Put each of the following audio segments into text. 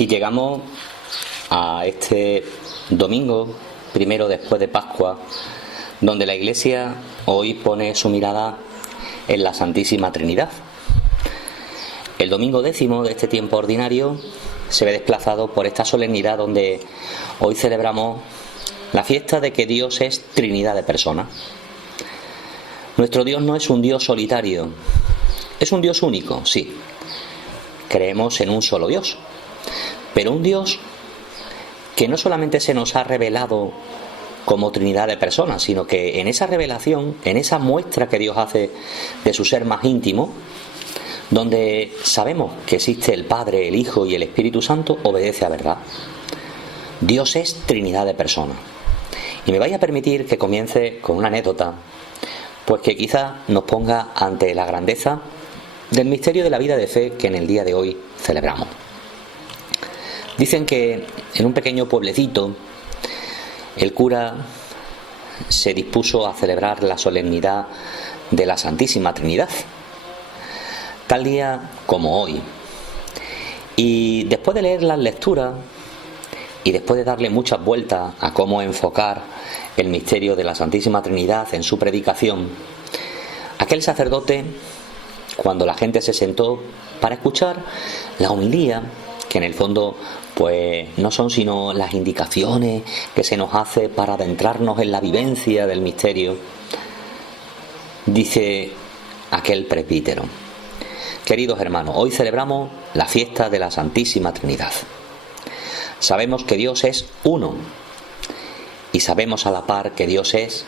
Y llegamos a este domingo, primero después de Pascua, donde la Iglesia hoy pone su mirada en la Santísima Trinidad. El domingo 10 de este tiempo ordinario se ve desplazado por esta solemnidad donde hoy celebramos la fiesta de que Dios es Trinidad de personas. Nuestro Dios no es un Dios solitario, es un Dios único, sí. Creemos en un solo Dios, pero un Dios que no solamente se nos ha revelado como Trinidad de personas, sino que en esa revelación, en esa muestra que Dios hace de su ser más íntimo, donde sabemos que existe el Padre, el Hijo y el Espíritu Santo, obedece a verdad. Dios es Trinidad de personas. Y me vais a permitir que comience con una anécdota, pues que quizá nos ponga ante la grandeza del misterio de la vida de fe que en el día de hoy celebramos. Dicen que en un pequeño pueblecito el cura se dispuso a celebrar la solemnidad de la Santísima Trinidad, tal día como hoy. Y después de leer las lecturas y después de darle muchas vueltas a cómo enfocar el misterio de la Santísima Trinidad en su predicación, aquel sacerdote, cuando la gente se sentó para escuchar la homilía, que en el fondo pues no son sino las indicaciones que se nos hace para adentrarnos en la vivencia del misterio, dice aquel presbítero: queridos hermanos, hoy celebramos la fiesta de la Santísima Trinidad. Sabemos que Dios es uno y sabemos a la par que Dios es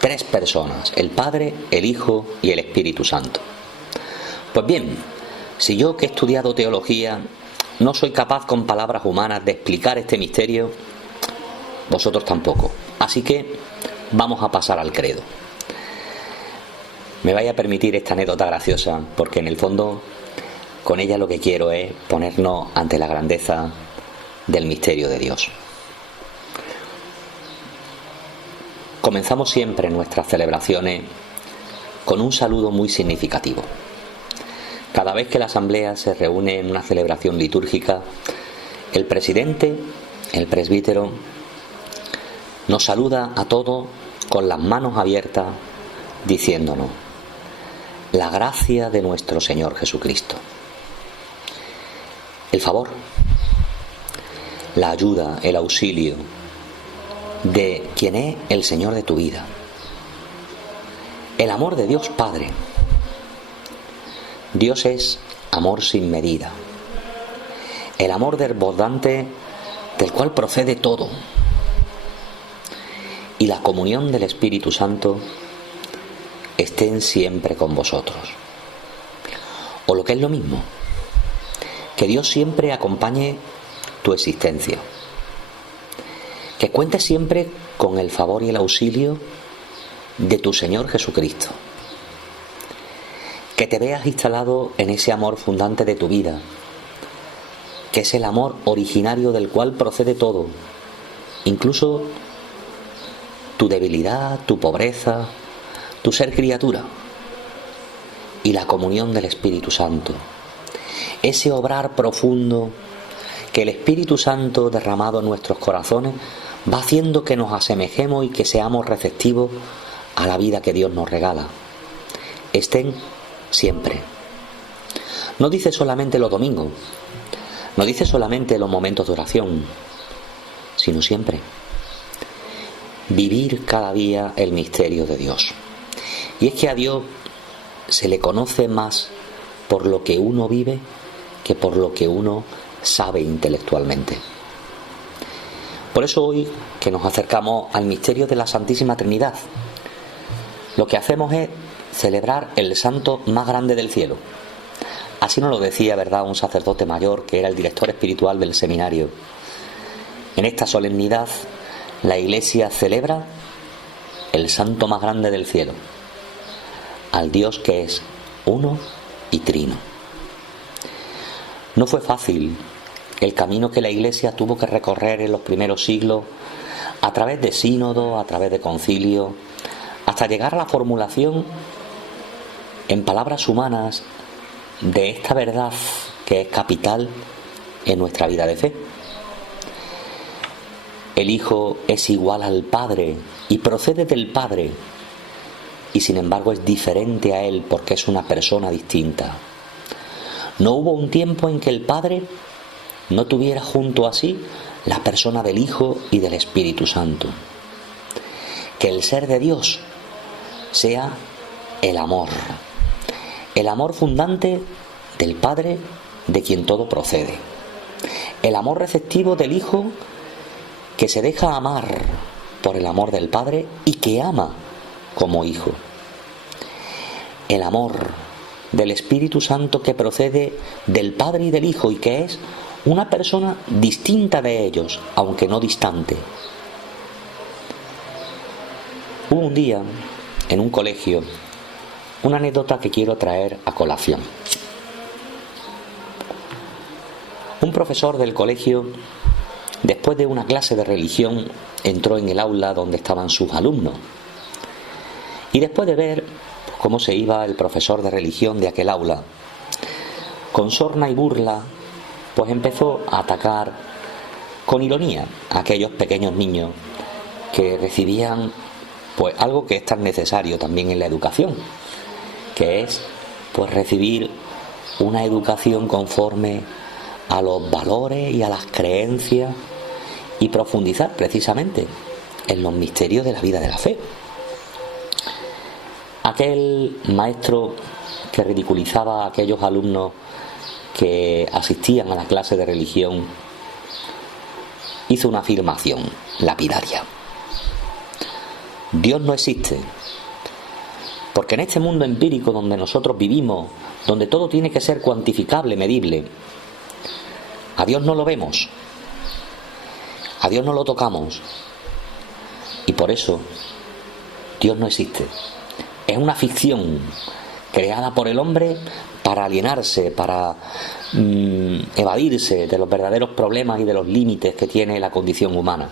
tres personas: el Padre, el Hijo y el Espíritu Santo. Pues bien, si yo, que he estudiado teología, no soy capaz con palabras humanas de explicar este misterio, vosotros tampoco. Así que vamos a pasar al credo. Me vais a permitir esta anécdota graciosa, porque en el fondo con ella lo que quiero es ponernos ante la grandeza del misterio de Dios. Comenzamos siempre nuestras celebraciones con un saludo muy significativo. Cada vez que la asamblea se reúne en una celebración litúrgica, el presidente, el presbítero, nos saluda a todos con las manos abiertas, diciéndonos: la gracia de nuestro Señor Jesucristo, el favor, la ayuda, el auxilio de quien es el Señor de tu vida, el amor de Dios Padre. Dios es amor sin medida, el amor desbordante del cual procede todo, y la comunión del Espíritu Santo estén siempre con vosotros. O lo que es lo mismo, que Dios siempre acompañe tu existencia, que cuentes siempre con el favor y el auxilio de tu Señor Jesucristo, que te veas instalado en ese amor fundante de tu vida, que es el amor originario del cual procede todo, incluso tu debilidad, tu pobreza, tu ser criatura, y la comunión del Espíritu Santo, ese obrar profundo que el Espíritu Santo derramado en nuestros corazones va haciendo que nos asemejemos y que seamos receptivos a la vida que Dios nos regala. Estén siempre. No dice solamente los domingos, no dice solamente los momentos de oración, sino siempre. Vivir cada día el misterio de Dios. Y es que a Dios se le conoce más por lo que uno vive que por lo que uno sabe intelectualmente. Por eso hoy, que nos acercamos al misterio de la Santísima Trinidad, lo que hacemos es celebrar el santo más grande del cielo. Así nos lo decía, ¿verdad?, un sacerdote mayor que era el director espiritual del seminario. En esta solemnidad la Iglesia celebra el santo más grande del cielo, al Dios que es uno y trino. No fue fácil el camino que la Iglesia tuvo que recorrer en los primeros siglos, a través de sínodos, a través de concilios, hasta llegar a la formulación en palabras humanas de esta verdad que es capital en nuestra vida de fe. El Hijo es igual al Padre y procede del Padre, y sin embargo es diferente a Él porque es una persona distinta. No hubo un tiempo en que el Padre no tuviera junto a sí la persona del Hijo y del Espíritu Santo. Que el ser de Dios sea el amor fundante del Padre, de quien todo procede. El amor receptivo del Hijo, que se deja amar por el amor del Padre y que ama como Hijo. El amor del Espíritu Santo, que procede del Padre y del Hijo y que es una persona distinta de ellos, aunque no distante. Hubo un día en un colegio una anécdota que quiero traer a colación. Un profesor del colegio, después de una clase de religión, entró en el aula donde estaban sus alumnos. Y después de ver cómo se iba el profesor de religión de aquel aula, con sorna y burla, pues empezó a atacar con ironía a aquellos pequeños niños que recibían pues algo que es tan necesario también en la educación, que es pues recibir una educación conforme a los valores y a las creencias y profundizar precisamente en los misterios de la vida de la fe. Aquel maestro que ridiculizaba a aquellos alumnos que asistían a la clase de religión hizo una afirmación lapidaria: Dios no existe, porque en este mundo empírico donde nosotros vivimos, donde todo tiene que ser cuantificable, medible, a Dios no lo vemos, a Dios no lo tocamos, y por eso Dios no existe. Es una ficción creada por el hombre para alienarse, para evadirse de los verdaderos problemas y de los límites que tiene la condición humana.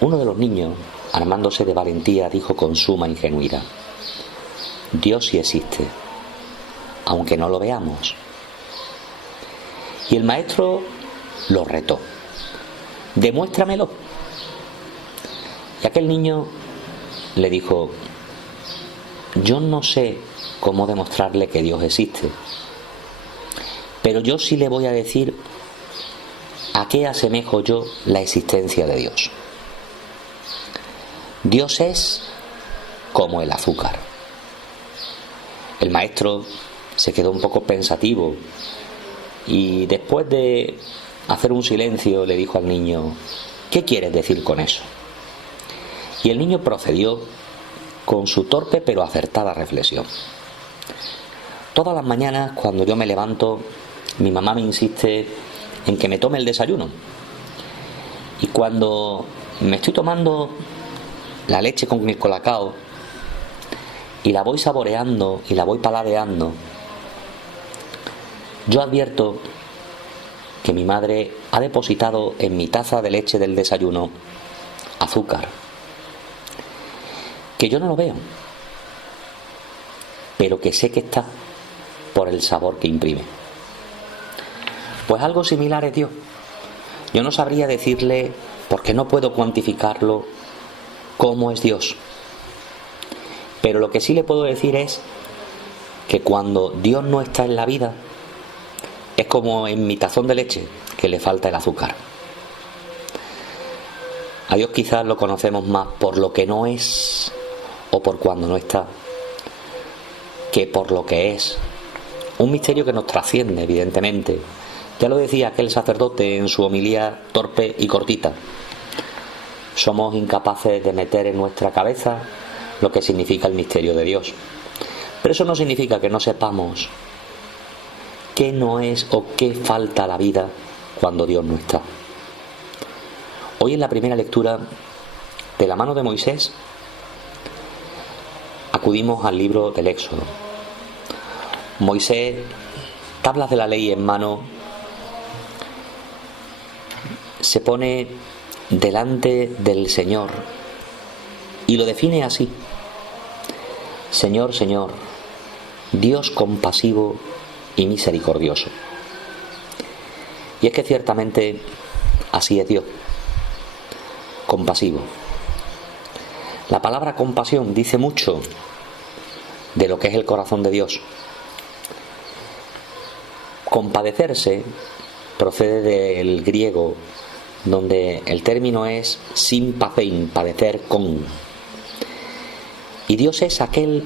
Uno de los niños, armándose de valentía, dijo con suma ingenuidad: Dios sí existe, aunque no lo veamos. Y el maestro lo retó: demuéstramelo. Y aquel niño le dijo: yo no sé cómo demostrarle que Dios existe, pero yo sí le voy a decir a qué asemejo yo la existencia de Dios. Dios es como el azúcar. El maestro se quedó un poco pensativo y después de hacer un silencio le dijo al niño: ¿qué quieres decir con eso? Y el niño procedió con su torpe pero acertada reflexión: todas las mañanas cuando yo me levanto, mi mamá me insiste en que me tome el desayuno, y cuando me estoy tomando la leche con el colacao y la voy saboreando y la voy paladeando, yo advierto que mi madre ha depositado en mi taza de leche del desayuno azúcar, que yo no lo veo, pero que sé que está por el sabor que imprime. Pues algo similar es Dios. Yo no sabría decirle, porque no puedo cuantificarlo, cómo es Dios, pero lo que sí le puedo decir es que cuando Dios no está en la vida, es como en mi tazón de leche que le falta el azúcar. A Dios quizás lo conocemos más por lo que no es o por cuando no está, que por lo que es. Un misterio que nos trasciende, evidentemente. Ya lo decía aquel sacerdote en su homilía torpe y cortita: somos incapaces de meter en nuestra cabeza lo que significa el misterio de Dios. Pero eso no significa que no sepamos qué no es o qué falta a la vida cuando Dios no está. Hoy en la primera lectura, de la mano de Moisés, acudimos al libro del Éxodo. Moisés, tablas de la ley en mano, se pone delante del Señor y lo define así: Señor, Señor, Dios compasivo y misericordioso. Y es que ciertamente así es Dios, compasivo. La palabra compasión dice mucho de lo que es el corazón de Dios. Compadecerse procede del griego, donde el término es sympathein, padecer con. Y Dios es aquel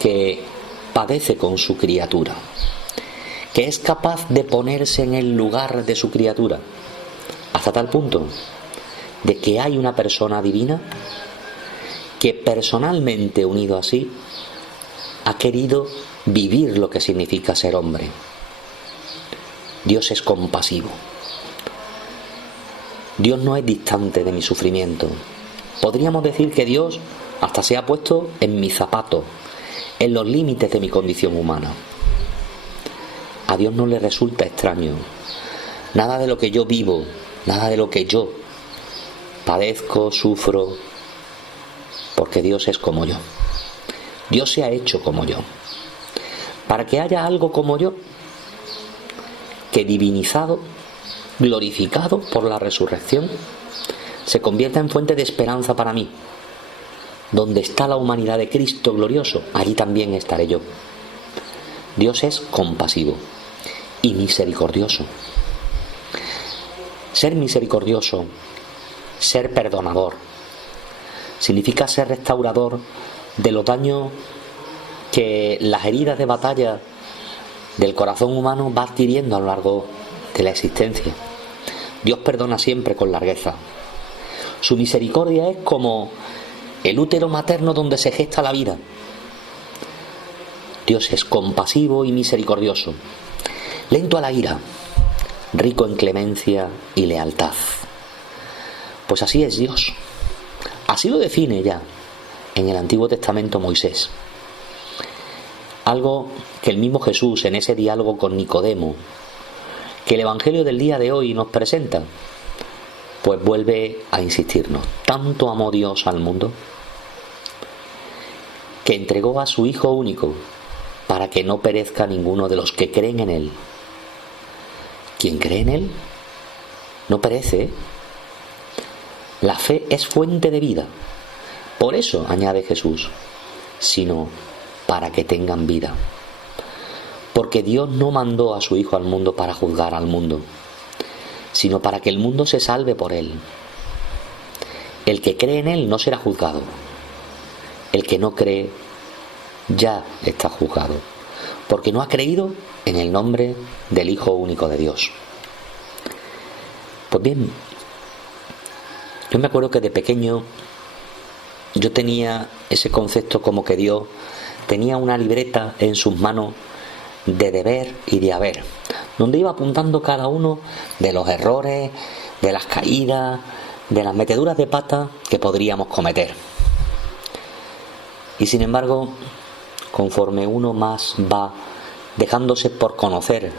que padece con su criatura, que es capaz de ponerse en el lugar de su criatura, hasta tal punto de que hay una persona divina que personalmente, unido así, ha querido vivir lo que significa ser hombre. Dios es compasivo. Dios no es distante de mi sufrimiento. Podríamos decir que Dios hasta se ha puesto en mis zapatos, en los límites de mi condición humana. A Dios no le resulta extraño nada de lo que yo vivo, nada de lo que yo padezco, sufro, porque Dios es como yo. Dios se ha hecho como yo. Para que haya algo como yo, que divinizado, glorificado por la resurrección, se convierta en fuente de esperanza para mí. Donde está la humanidad de Cristo glorioso, allí también estaré yo. Dios es compasivo y misericordioso. Ser misericordioso, ser perdonador, significa ser restaurador de los daños que las heridas de batalla del corazón humano va adquiriendo a lo largo de la existencia. Dios perdona siempre con largueza. Su misericordia es como el útero materno donde se gesta la vida. Dios es compasivo y misericordioso, lento a la ira, rico en clemencia y lealtad. Pues así es Dios. Así lo define ya en el Antiguo Testamento Moisés. Algo que el mismo Jesús en ese diálogo con Nicodemo, que el Evangelio del día de hoy nos presenta, pues vuelve a insistirnos. Tanto amó Dios al mundo que entregó a su Hijo único para que no perezca ninguno de los que creen en Él. Quien cree en Él no perece. La fe es fuente de vida. Por eso, añade Jesús, sino para que tengan vida. Porque Dios no mandó a su Hijo al mundo para juzgar al mundo, sino para que el mundo se salve por Él. El que cree en Él no será juzgado. El que no cree ya está juzgado, porque no ha creído en el nombre del Hijo único de Dios. Pues bien, yo me acuerdo que de pequeño yo tenía ese concepto como que Dios tenía una libreta en sus manos de deber y de haber, donde iba apuntando cada uno de los errores, de las caídas, de las meteduras de pata que podríamos cometer. Y sin embargo, conforme uno más va dejándose por conocer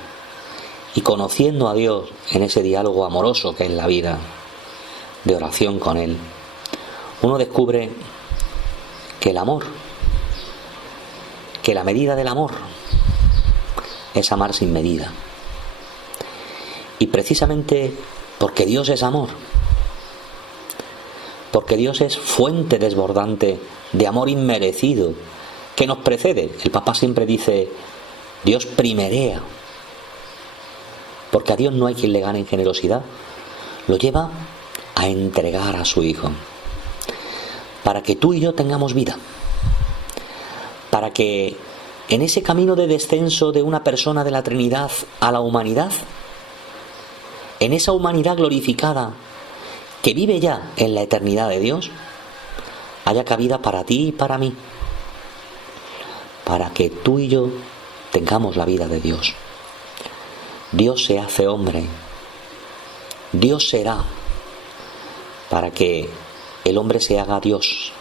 y conociendo a Dios en ese diálogo amoroso que es la vida de oración con Él, uno descubre que el amor, que la medida del amor es amar sin medida. Y precisamente porque Dios es amor, porque Dios es fuente desbordante de amor inmerecido que nos precede. El Papa siempre dice, Dios primerea, porque a Dios no hay quien le gane en generosidad. Lo lleva a entregar a su Hijo, para que tú y yo tengamos vida, para que en ese camino de descenso de una persona de la Trinidad a la humanidad, en esa humanidad glorificada que vive ya en la eternidad de Dios, haya cabida para ti y para mí, para que tú y yo tengamos la vida de Dios. Dios se hace hombre, Dios será, para que el hombre se haga Dios.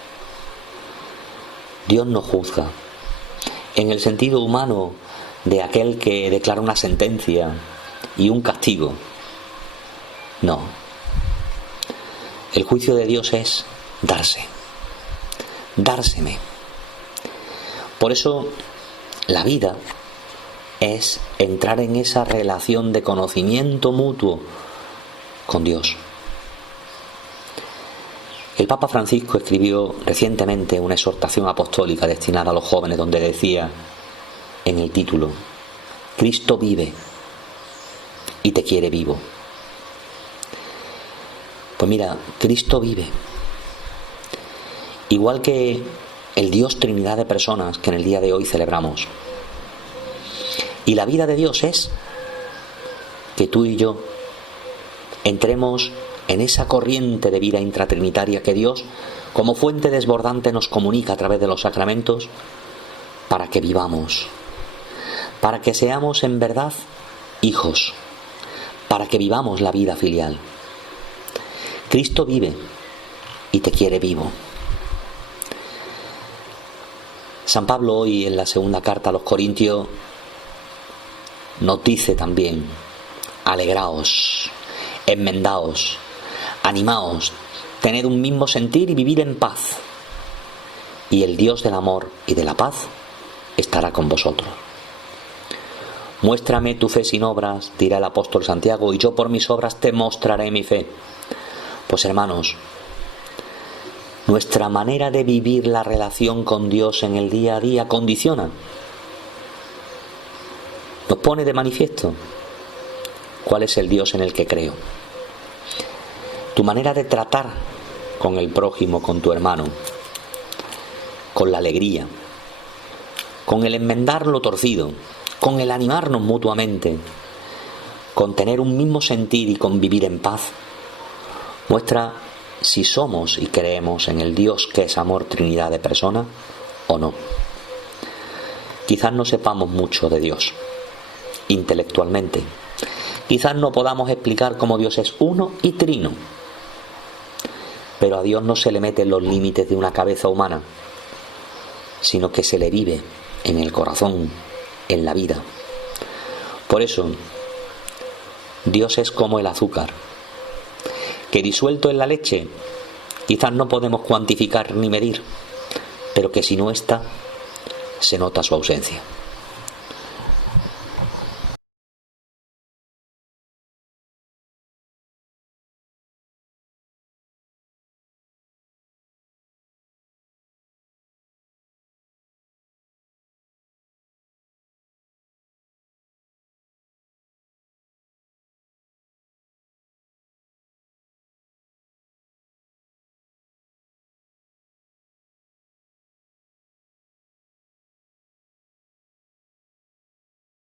Dios no juzga en el sentido humano de aquel que declara una sentencia y un castigo. No. El juicio de Dios es dárseme. Por eso la vida es entrar en esa relación de conocimiento mutuo con Dios. El Papa Francisco escribió recientemente una exhortación apostólica destinada a los jóvenes donde decía en el título: Cristo vive y te quiere vivo. Pues mira, Cristo vive. Igual que el Dios Trinidad de personas que en el día de hoy celebramos. Y la vida de Dios es que tú y yo entremos en esa corriente de vida intratrinitaria que Dios, como fuente desbordante, nos comunica a través de los sacramentos para que vivamos, para que seamos en verdad hijos, para que vivamos la vida filial. Cristo vive y te quiere vivo. San Pablo hoy en la segunda carta a los Corintios nos dice también: alegraos, enmendaos, animaos, tened un mismo sentir y vivid en paz. Y el Dios del amor y de la paz estará con vosotros. Muéstrame tu fe sin obras, dirá el apóstol Santiago, y yo por mis obras te mostraré mi fe. Pues hermanos, nuestra manera de vivir la relación con Dios en el día a día condiciona, nos pone de manifiesto cuál es el Dios en el que creo. Tu manera de tratar con el prójimo, con tu hermano, con la alegría, con el enmendar lo torcido, con el animarnos mutuamente, con tener un mismo sentir y con vivir en paz, muestra si somos y creemos en el Dios que es amor, Trinidad de persona o no. Quizás no sepamos mucho de Dios intelectualmente, quizás no podamos explicar cómo Dios es uno y trino, pero a Dios no se le meten los límites de una cabeza humana, sino que se le vive en el corazón, en la vida. Por eso, Dios es como el azúcar, que disuelto en la leche quizás no podemos cuantificar ni medir, pero que si no está, se nota su ausencia.